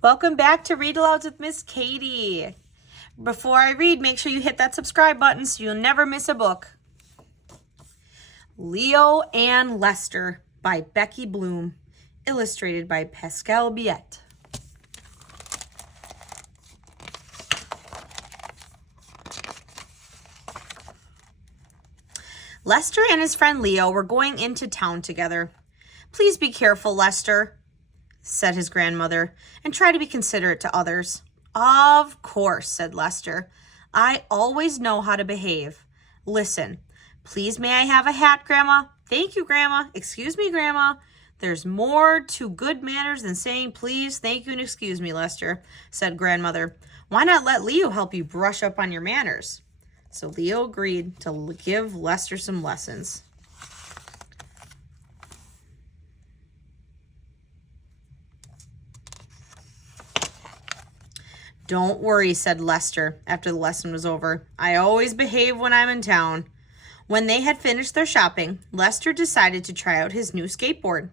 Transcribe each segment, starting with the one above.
Welcome back to Read-Alouds with Miss Katie. Before I read, make sure you hit that subscribe button so you'll never miss a book. Leo and Lester by Becky Bloom, illustrated by Pascal Biette. Lester and his friend Leo were going into town together. "Please be careful, Lester," said his grandmother, "and try to be considerate to others." "Of course," said Lester. "I always know how to behave. Listen, please may I have a hat, Grandma?" "Thank you, Grandma." "Excuse me, Grandma." "There's more to good manners than saying please, thank you, and excuse me, Lester," said Grandmother. "Why not let Leo help you brush up on your manners?" So Leo agreed to give Lester some lessons. "Don't worry," said Lester after the lesson was over. "I always behave when I'm in town." When they had finished their shopping, Lester decided to try out his new skateboard.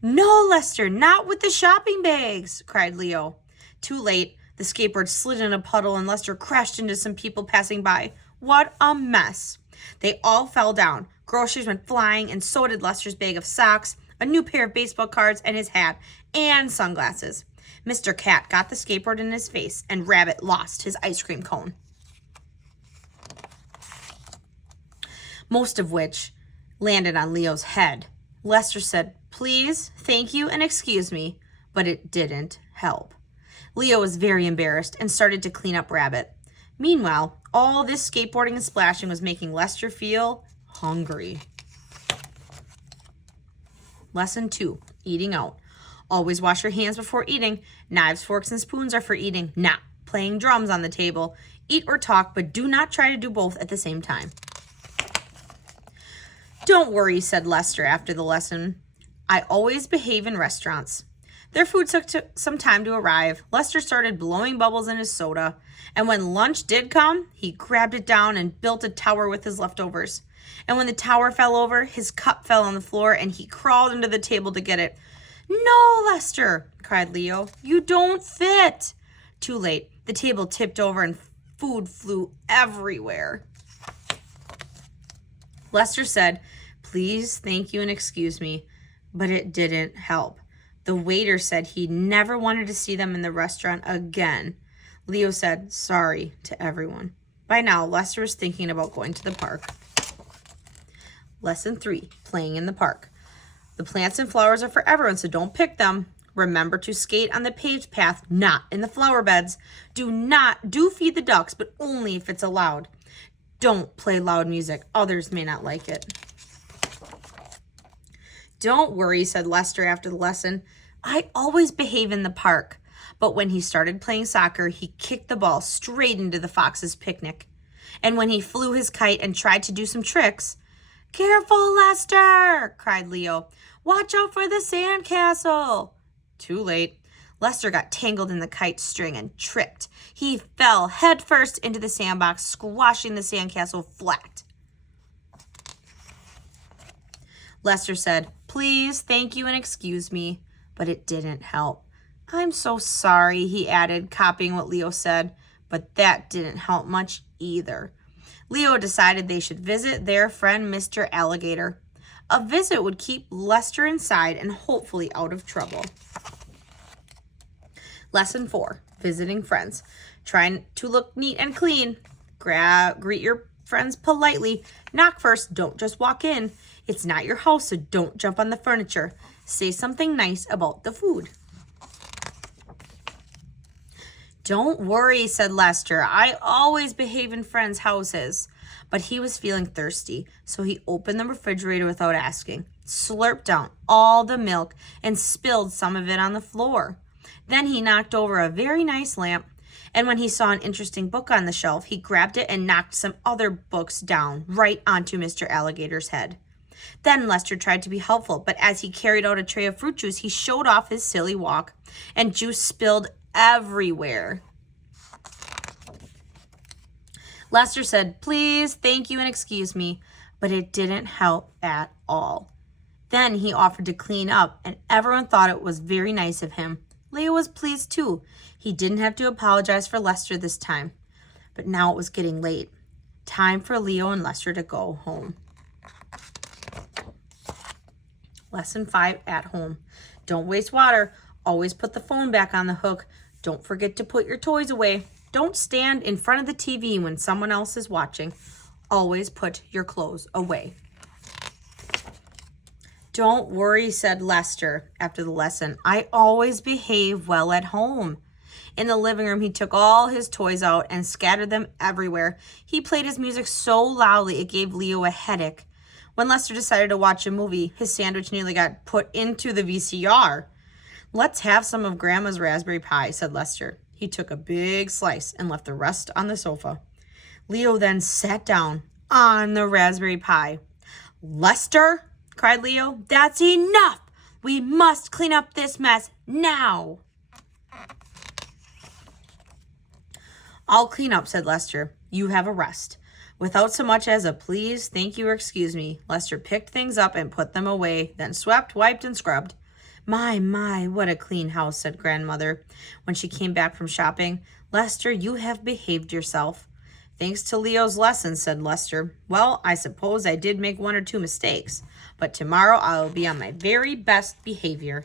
"No, Lester, not with the shopping bags," cried Leo. Too late, the skateboard slid in a puddle and Lester crashed into some people passing by. What a mess. They all fell down. Groceries went flying, and so did Lester's bag of socks, a new pair of baseball cards, and his hat, and sunglasses. Mr. Cat got the skateboard in his face, and Rabbit lost his ice cream cone. Most of which landed on Leo's head. Lester said, "Please, thank you, and excuse me," but it didn't help. Leo was very embarrassed and started to clean up Rabbit. Meanwhile, all this skateboarding and splashing was making Lester feel hungry. Lesson 2, eating out. Always wash your hands before eating. Knives, forks, and spoons are for eating, not playing drums on the table. Eat or talk, but do not try to do both at the same time. "Don't worry," said Lester after the lesson. "I always behave in restaurants." Their food took some time to arrive. Lester started blowing bubbles in his soda, and when lunch did come, he grabbed it down and built a tower with his leftovers. And when the tower fell over, his cup fell on the floor, and he crawled under the table to get it. "No, Lester," cried Leo. "You don't fit." Too late. The table tipped over and food flew everywhere. Lester said, "Please, thank you, and excuse me," but it didn't help. The waiter said he never wanted to see them in the restaurant again. Leo said sorry to everyone. By now, Lester was thinking about going to the park. Lesson 3, playing in the park. The plants and flowers are for everyone, so don't pick them. Remember to skate on the paved path, not in the flower beds. Do feed the ducks, but only if it's allowed. Don't play loud music. Others may not like it. "Don't worry," said Lester after the lesson. "I always behave in the park." But when he started playing soccer, he kicked the ball straight into the fox's picnic. And when he flew his kite and tried to do some tricks, "Careful, Lester!" cried Leo. "Watch out for the sandcastle!" Too late. Lester got tangled in the kite string and tripped. He fell headfirst into the sandbox, squashing the sandcastle flat. Lester said, "Please, thank you, and excuse me," but it didn't help. "I'm so sorry," he added, copying what Leo said, but that didn't help much either. Leo decided they should visit their friend Mr. Alligator. A visit would keep Lester inside and hopefully out of trouble. Lesson 4, visiting friends. Trying to look neat and clean. Greet your friends politely. Knock first, don't just walk in. It's not your house, so don't jump on the furniture. Say something nice about the food. "Don't worry," said Lester. "I always behave in friends' houses." But he was feeling thirsty, so he opened the refrigerator without asking, slurped down all the milk, and spilled some of it on the floor. Then he knocked over a very nice lamp, and when he saw an interesting book on the shelf, he grabbed it and knocked some other books down right onto Mr. Alligator's head. Then Lester tried to be helpful, but as he carried out a tray of fruit juice, he showed off his silly walk, and juice spilled everywhere. Lester said, "Please, thank you, and excuse me," but it didn't help at all. Then he offered to clean up, and everyone thought it was very nice of him. Leo was pleased too. He didn't have to apologize for Lester this time. But now it was getting late. Time for Leo and Lester to go home. Lesson 5 at home. Don't waste water. Always put the phone back on the hook. Don't forget to put your toys away. Don't stand in front of the TV when someone else is watching. Always put your clothes away. Don't worry, said Lester after the lesson. I always behave well at home. In the living room, he took all his toys out and scattered them everywhere. He played his music so loudly it gave Leo a headache. When Lester decided to watch a movie, his sandwich nearly got put into the VCR. Let's have some of Grandma's raspberry pie, said Lester. He took a big slice and left the rest on the sofa. Leo then sat down on the raspberry pie. Lester, cried Leo, that's enough. We must clean up this mess now. I'll clean up, said Lester. You have a rest. Without so much as a please, thank you, or excuse me, Lester picked things up and put them away, then swept, wiped, and scrubbed. My, what a clean house, said Grandmother when she came back from shopping. Lester, you have behaved yourself. Thanks to Leo's lesson, said Lester. Well, I suppose I did make 1 or 2 mistakes, but tomorrow I will be on my very best behavior.